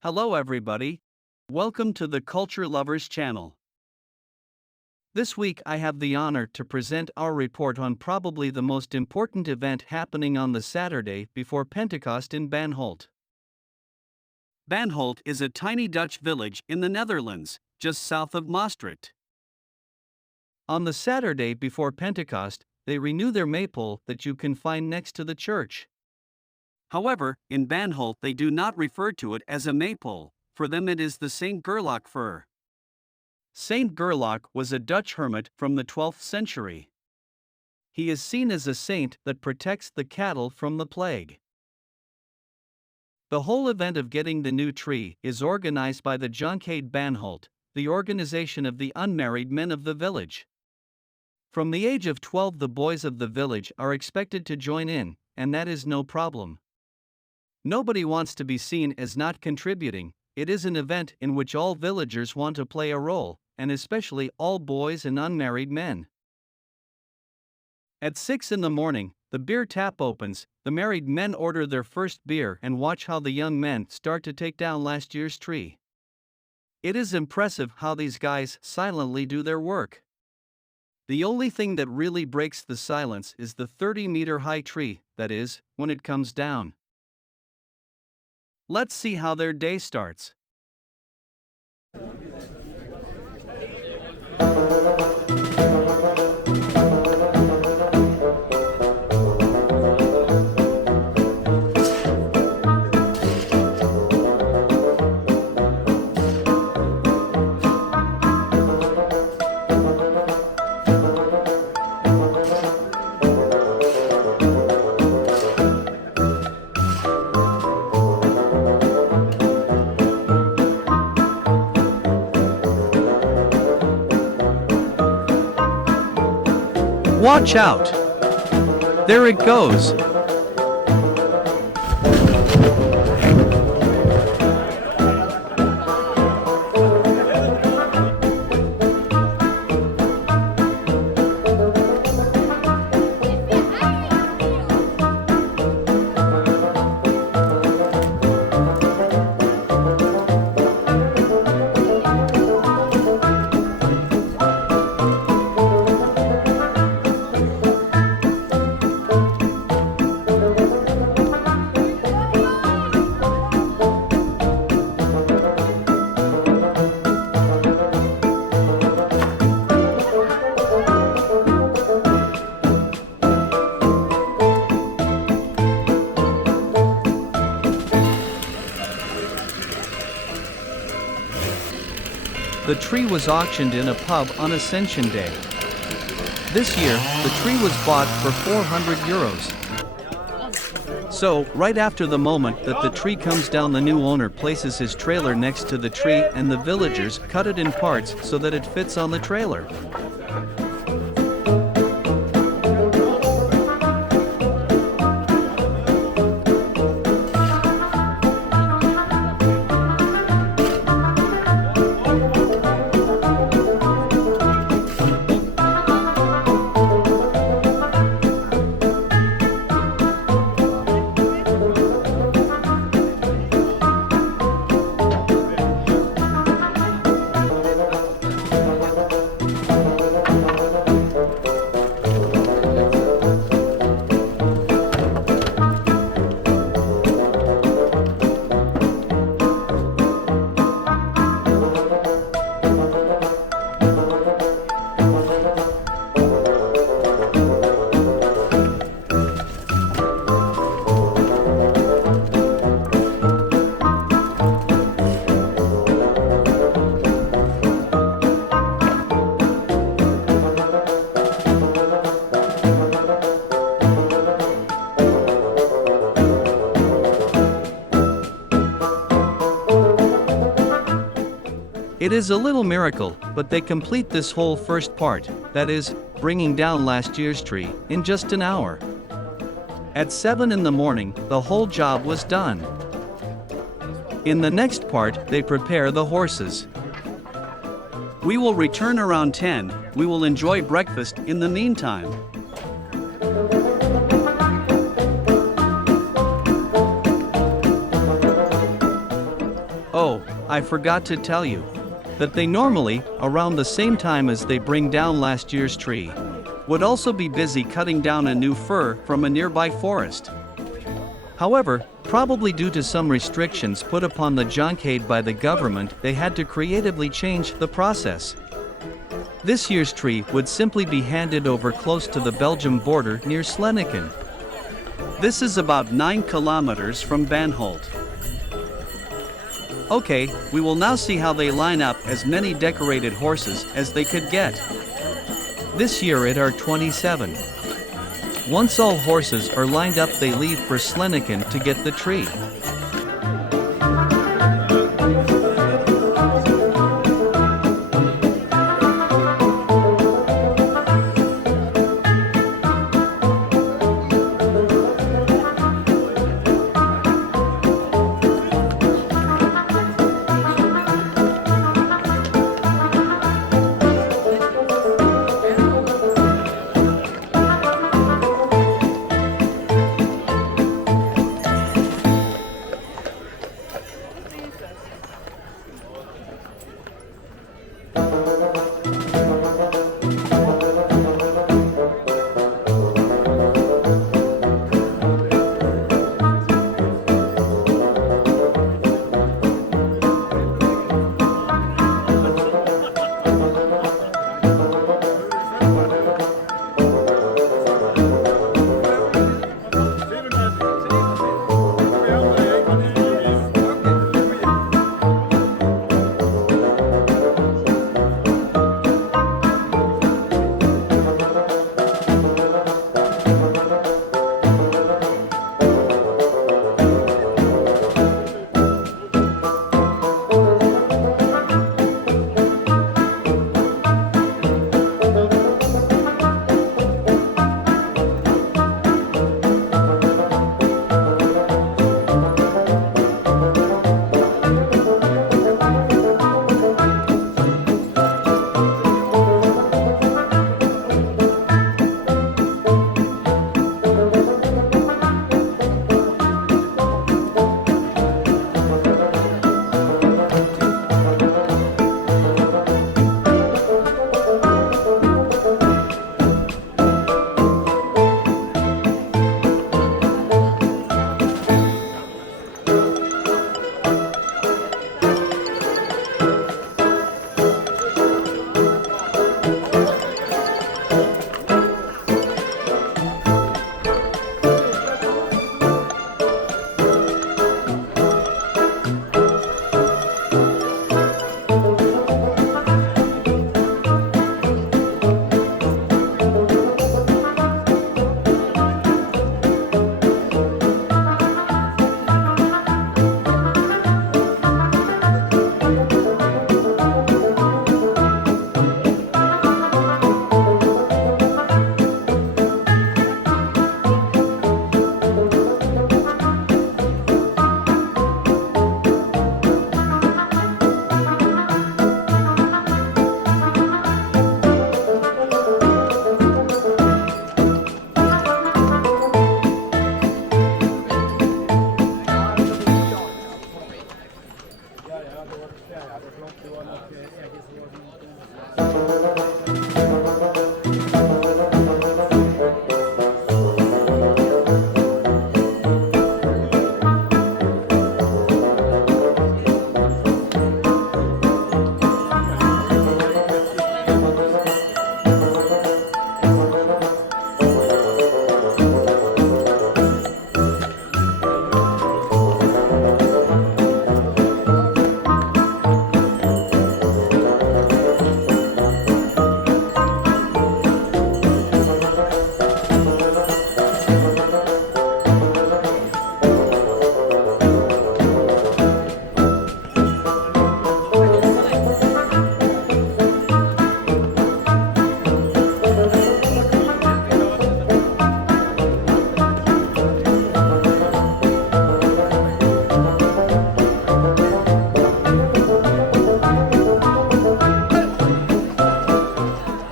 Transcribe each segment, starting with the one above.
Hello everybody. Welcome to the Culture Lovers channel. This week I have the honor to present our report on probably the most important event happening on the Saturday before Pentecost in Banholt. Banholt is a tiny Dutch village in the Netherlands, just south of Maastricht. On the Saturday before Pentecost, they renew their maypole that you can find next to the church. However, in Banholt they do not refer to it as a maypole, for them it is the Saint Gerlach fir. Saint Gerlach was a Dutch hermit from the 12th century. He is seen as a saint that protects the cattle from the plague. The whole event of getting the new tree is organized by the Jonkheid Banholt, the organization of the unmarried men of the village. From the age of 12 the boys of the village are expected to join in, and that is no problem. Nobody wants to be seen as not contributing. It is an event in which all villagers want to play a role, and especially all boys and unmarried men. At 6 in the morning, the beer tap opens, the married men order their first beer and watch how the young men start to take down last year's tree. It is impressive how these guys silently do their work. The only thing that really breaks the silence is the 30-meter high tree, that is, when it comes down. Let's see how their day starts. Watch out! There it goes! The tree was auctioned in a pub on Ascension Day. This year, the tree was bought for €400. So, right after the moment that the tree comes down, the new owner places his trailer next to the tree and the villagers cut it in parts so that it fits on the trailer. It is a little miracle, but they complete this whole first part, that is, bringing down last year's tree, in just an hour. At 7 in the morning, the whole job was done. In the next part, they prepare the horses. We will return around 10, we will enjoy breakfast in the meantime. I forgot to tell you that they normally, around the same time as they bring down last year's tree, would also be busy cutting down a new fir from a nearby forest. However, probably due to some restrictions put upon the Jonkheid by the government, they had to creatively change the process. This year's tree would simply be handed over close to the Belgium border near Sleniken. This is about 9 kilometers from Banholt. Okay, we will now see how they line up as many decorated horses as they could get. This year it are 27. Once all horses are lined up, they leave for Sleniken to get the tree.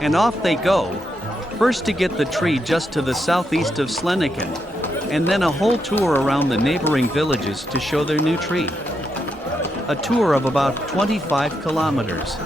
and off they go, first to get the tree just to the southeast of Sleniken, and then a whole tour around the neighboring villages to show their new tree. a tour of about 25 kilometers.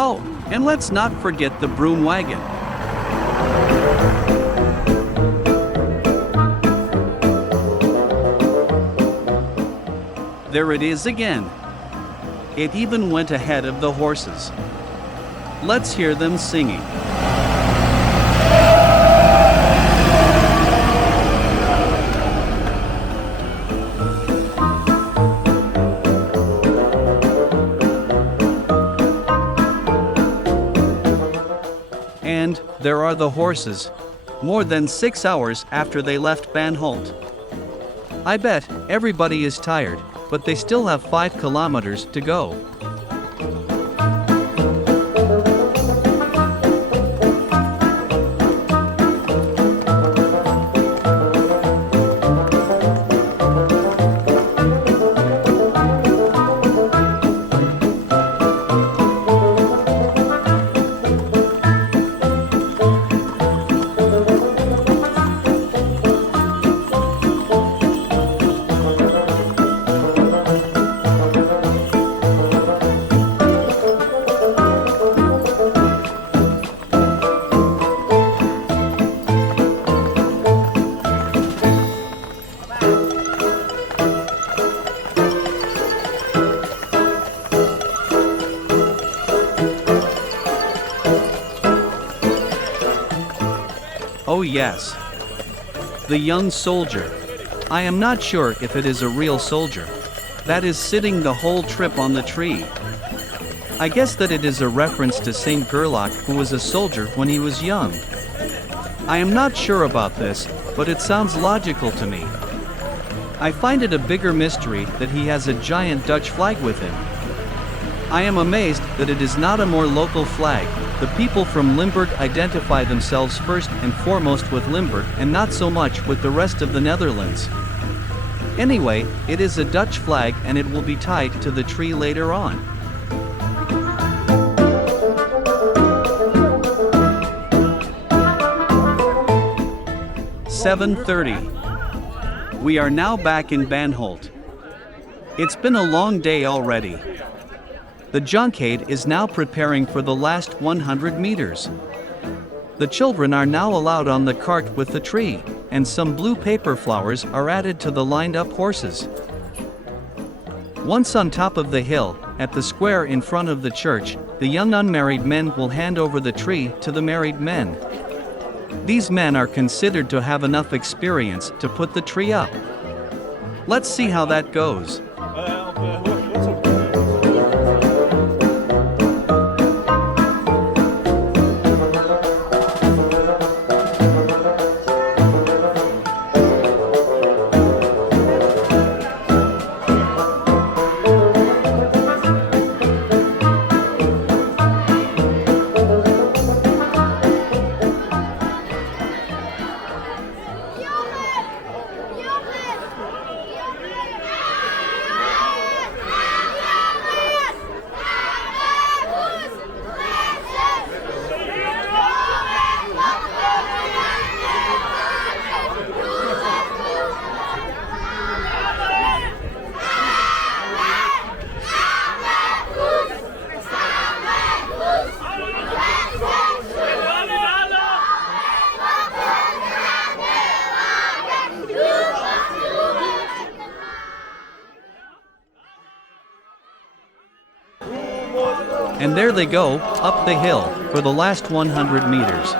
Oh, and let's not forget the broom wagon. There it is again. It even went ahead of the horses. Let's hear them singing. And there are the horses, more than 6 hours after they left Banholt. I bet everybody is tired, but they still have 5 kilometers to go. Oh yes. The young soldier. I am not sure if it is a real soldier. That is sitting the whole trip on the tree. I guess that it is a reference to Saint Gerlach, who was a soldier when he was young. I am not sure about this, but it sounds logical to me. I find it a bigger mystery that he has a giant Dutch flag with him. I am amazed that it is not a more local flag. The people from Limburg identify themselves first and foremost with Limburg and not so much with the rest of the Netherlands. Anyway, it is a Dutch flag and it will be tied to the tree later on. "7:30. We are now back in Banholt. It's been a long day already. The Jonkheid is now preparing for the last 100 meters. The children are now allowed on the cart with the tree, and some blue paper flowers are added to the lined-up horses. Once on top of the hill, at the square in front of the church, the young unmarried men will hand over the tree to the married men. These men are considered to have enough experience to put the tree up. Let's see how that goes. there they go, up the hill, for the last 100 meters.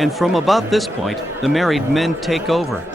And from about this point, the married men take over.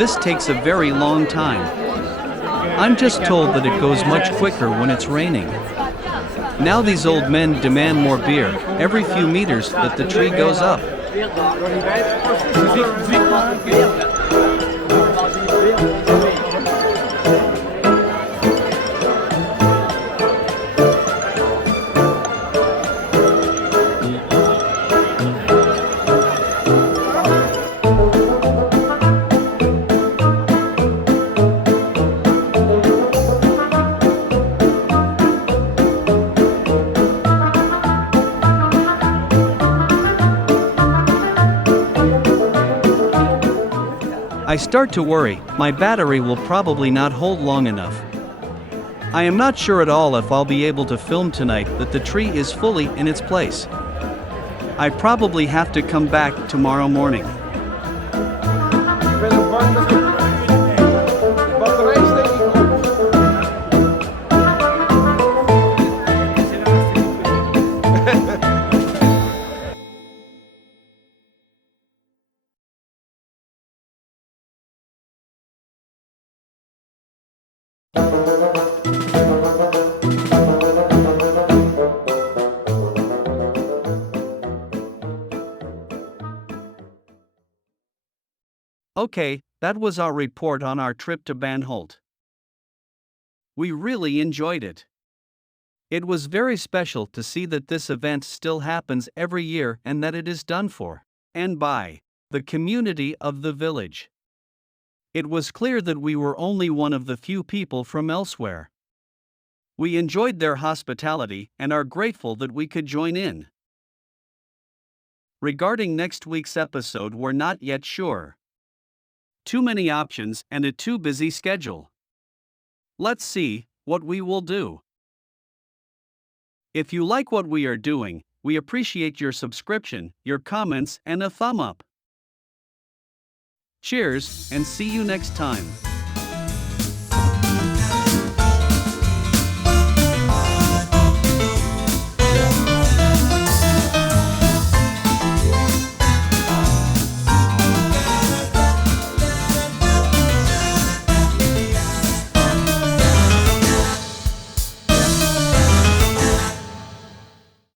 This takes a very long time. I'm just told that it goes much quicker when it's raining. Now these old men demand more beer every few meters that the tree goes up. I start to worry, my battery will probably not hold long enough. I am not sure at all if I'll be able to film tonight that the tree is fully in its place. I probably have to come back tomorrow morning. Okay, that was our report on our trip to Banholt. We really enjoyed it. It was very special to see that this event still happens every year and that it is done for and by the community of the village. It was clear that we were only one of the few people from elsewhere. We enjoyed their hospitality and are grateful that we could join in. Regarding next week's episode, we're not yet sure. Too many options and a too busy schedule. Let's see what we will do. If you like what we are doing, we appreciate your subscription, your comments, and a thumb up. Cheers, and see you next time.